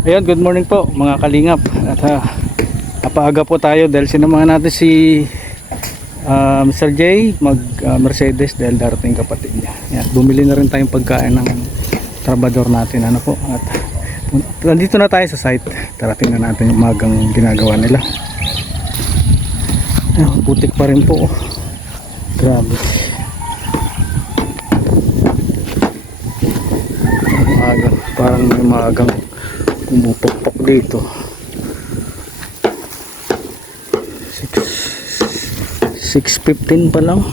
Ayun, good morning po mga kalingap. At napaaga po tayo dahil sinamahan natin si Mr. J mag Mercedes dahil darating kapatid niya. Yan, bumili na rin tayong pagkain ng trabador natin, ano po. At nandito na tayo sa site. Tara tingnan natin yung magang ginagawa nila. Ayun, putik pa rin po. Grabe. Maaga, parang may maagang umupok-pok dito. 6:15 pa lang.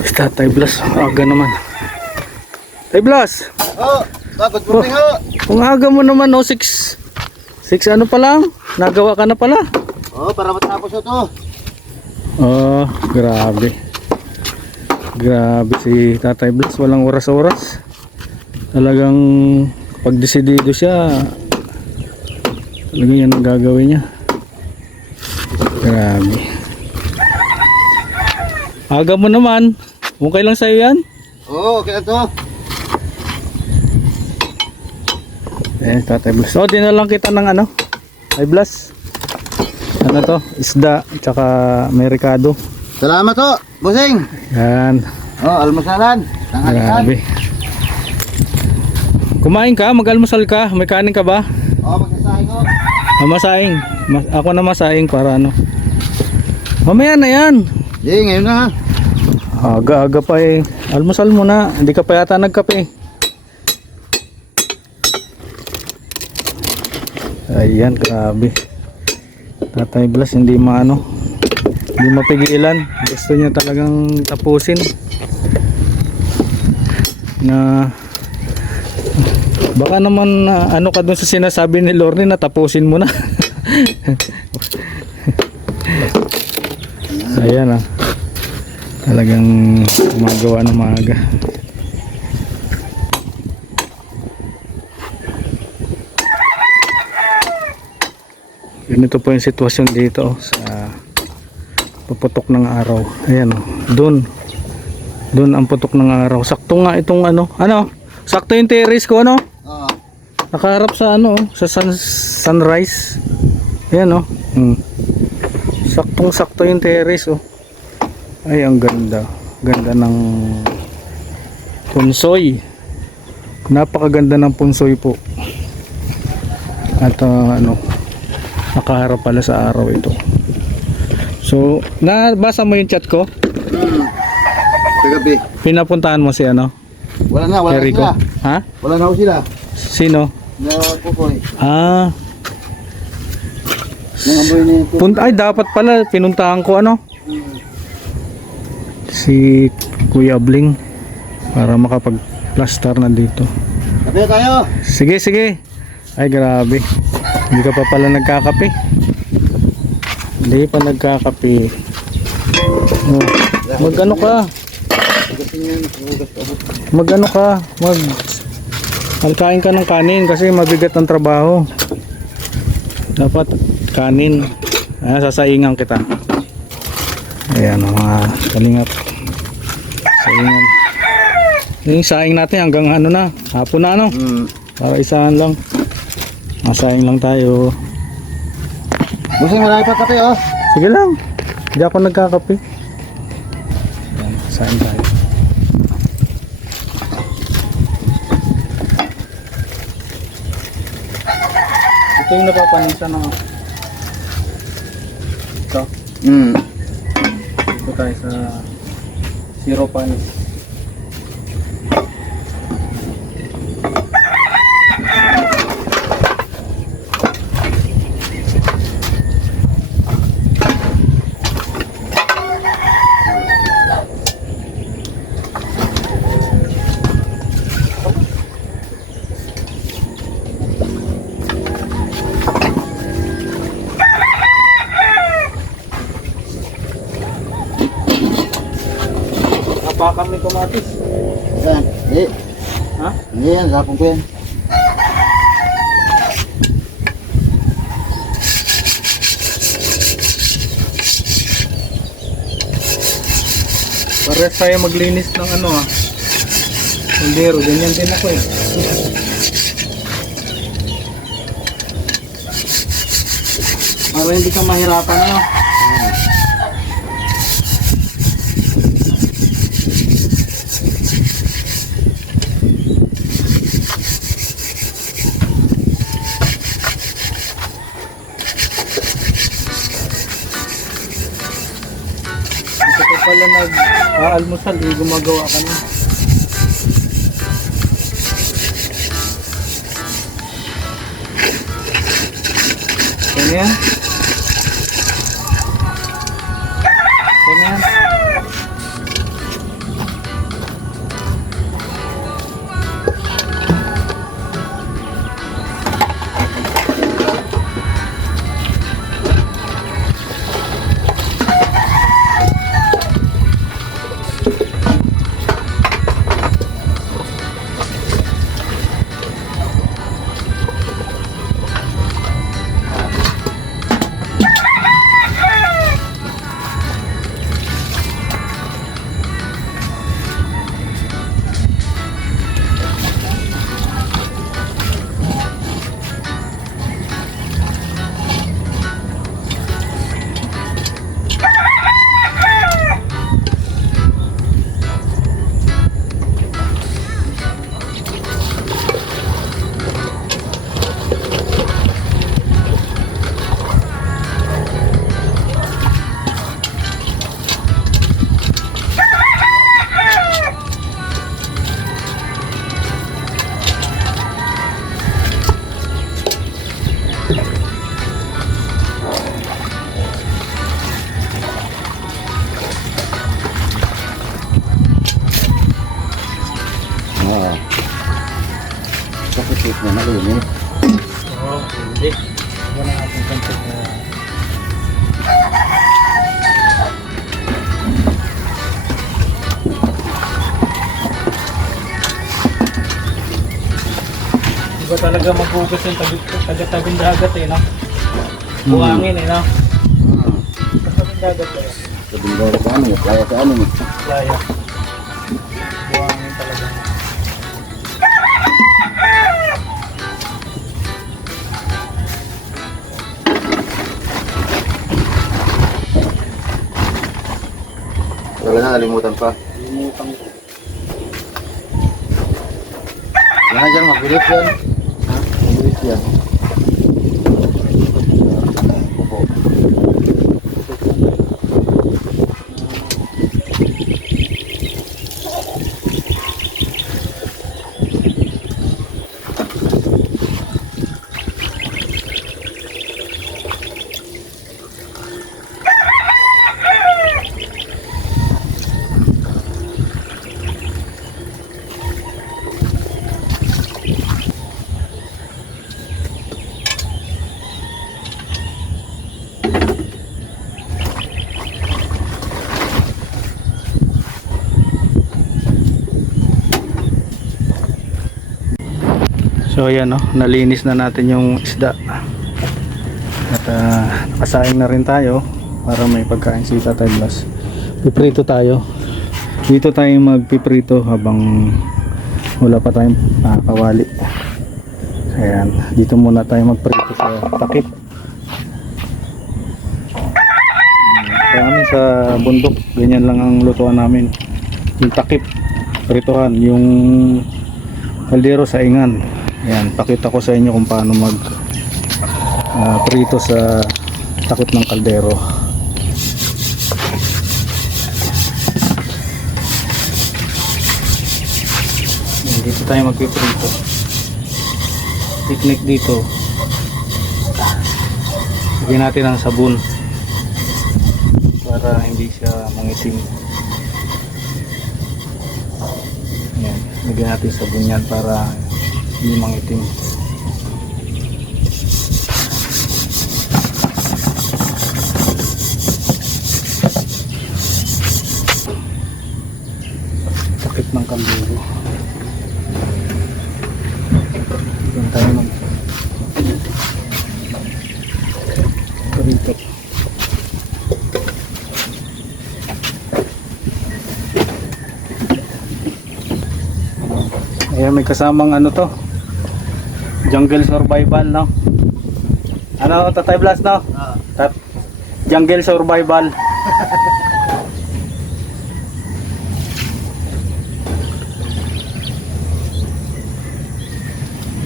Basta Tay Blas, aga naman. Tay Blas! Good morning ho! Kung aga mo naman, no, 6 ano pa lang? Nagawa ka na pala? Para matapos ito. Oh, grabe. Grabe si Tatay Blas, walang oras-oras. Talagang pag desidido siya, talagang yan ang gagawin niya. Grabe. Aga mo naman. Okay lang sa'yo yan? Okay ito. Tatay Blas. Oh, dinalang kita ng ano? Tatay Blas. Ano to? Isda, tsaka may ricado. Salamat ho, bossing. Yan. Almusalan. Grabe. Kumain ka? Mag-almusal ka? May kanin ka ba? Magsasahin ho. Masaing. Ako na masaing para ano. Mamaya na yan. Ngayon na. Aga-aga pa eh. Almusal mo na. Hindi ka pa yata nagkape. Ayan, grabe. Tatay Blas hindi hindi mapigilan. Gusto niya talagang tapusin na baka naman ano ka dun sa sinasabi ni Lorne na tapusin mo na. Ayan talagang gumagawa ng maaga. Ganito po yung sitwasyon dito sa puputok ng araw. Ayan doon ang putok ng araw. Sakto nga itong sakto yung terrace ko nakaharap sa sa sunrise. Ayan saktong sakto yung terrace ay ang ganda ng punsoy. Napakaganda ng punsoy po. At nakaharap pala sa araw ito. So, nabasa mo yung chat ko? Kagabi. Pinapuntahan mo si Wala na Erico. sila. Ha? Wala na ho sila. Sino? Pupoy. Nangamboy ni Ay, dapat pala pinuntahan ko si Kuya Bling para makapag-plaster na dito. Kape tayo. Sige. Ay, grabe. Hindi ka pa pala nagkakape. Hindi pa nagkakape. Mag-ano ka? Magkain ka ng kanin kasi mabigat ang trabaho. Dapat kanin. Sasaingan kita. Ayan mga kalingap. Saingan. Yung saing natin hanggang hapon na para isahan lang. Masaing lang tayo. Bossing, marami pa kape Sige lang. Hindi ako nagkakape. Ayan, saing tayo. Ito yung napapanisa ito. Dito tayo sa zero panis. Napakam ni kamatis. Yan. Ha? Yan, sapong ko yan. Pares tayo maglinis ng Kaldero, ganyan din ako eh. Para hindi ka mahirapan ano. Ito pa pala nag-aalmusal eh, gumagawa ka na. Ano yan? Ano yan? Oo. Kapit na nalinis. Oo, hindi. Wala natin contact na. Iba talaga maghugas yung taga-tabing dagat eh, no? Buhangin eh, no? Tabing dagat eh. Sabing dagat sa ano, kaya sa ano. Laya. Buhangin talaga. Wala na, nalimutan pa. Limutan ko. Yan na dyan, magbilit yan. Magbilit yan. Opo. So ayan, no, nalinis na natin yung isda. At nakasaing na rin tayo para may pagkain si Tatay Blas. Piprito tayo. Dito tayo magpiprito habang wala pa tayong kawali. Ayan, dito muna tayo magprito sa takip. Kami sa bundok, ganyan lang ang lutuan namin. Yung takip, prituhan, yung kaldero sa ingan. Ayan, pakita ko sa inyo kung paano mag prito sa takip ng kaldero. Ayan, dito tayo magpiprito. Technique dito, lagyan natin ng sabon para hindi siya mangitim. Ayan, lagyan natin sabon yan para hindi mangitim. Takip ng kaldero. Doon tayo mag prito. Ayan, may kasamang ano to, jungle survival, no? Ano, Tatay Blas, no? Jungle survival.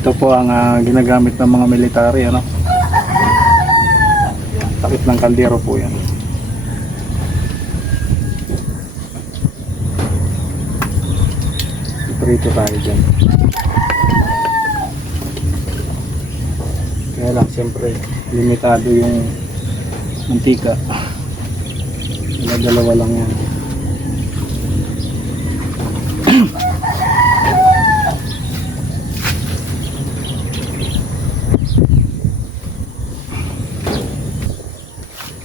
Ito po ang ginagamit ng mga military, ano? Takip ng kaldero po yan. Prito tayo dyan. Kaya lang siyempre limitado yung mantika. Dalawa lang yan.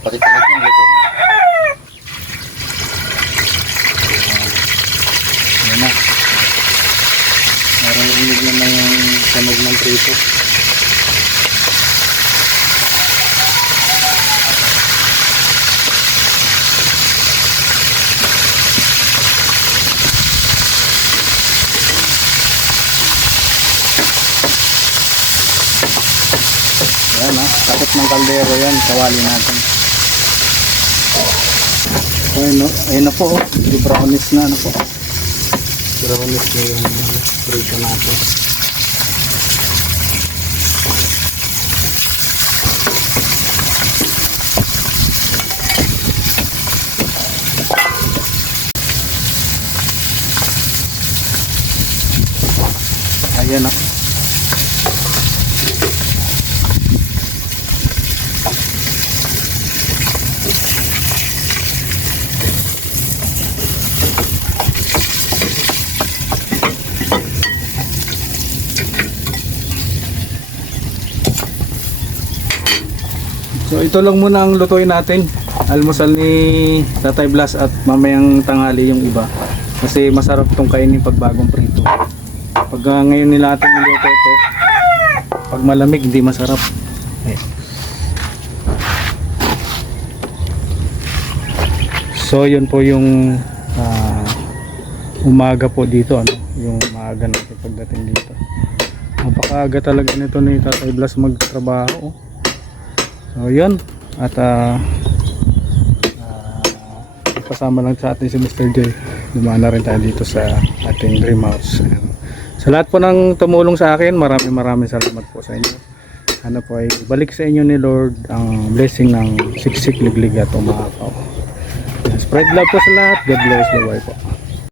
Pakitalit yung luto. Ayan na. Naririnig na yung tunog ng prito. Ayan na, takip ng kaldero yan, kawali natin. Ayun, no? Ayun na po, oh. Brownish na, ano po. Brownish na yung prito natin. Ayan na. So ito lang muna ang lutuin natin. Almusal ni Tatay Blas at mamayang tanghali yung iba. Kasi masarap tong kainin pag bagong prito. Pag ngayon nila natin niluto ito, pag malamig hindi masarap. So yun po yung umaga po dito, ano? Yung maaga natin pagdating dito. Napakaaga talaga nito ni Tatay Blas magtrabaho. So yun, at kasama lang sa atin si Mr. J. Dumaan na rin tayo dito sa ating dream house. Ayan. Sa lahat po ng tumulong sa akin, maraming salamat po sa inyo. Ano po ay balik sa inyo ni Lord ang blessing ng siksik, liglig at umakaw. Spread love po sa lahat. God bless. Bye bye po.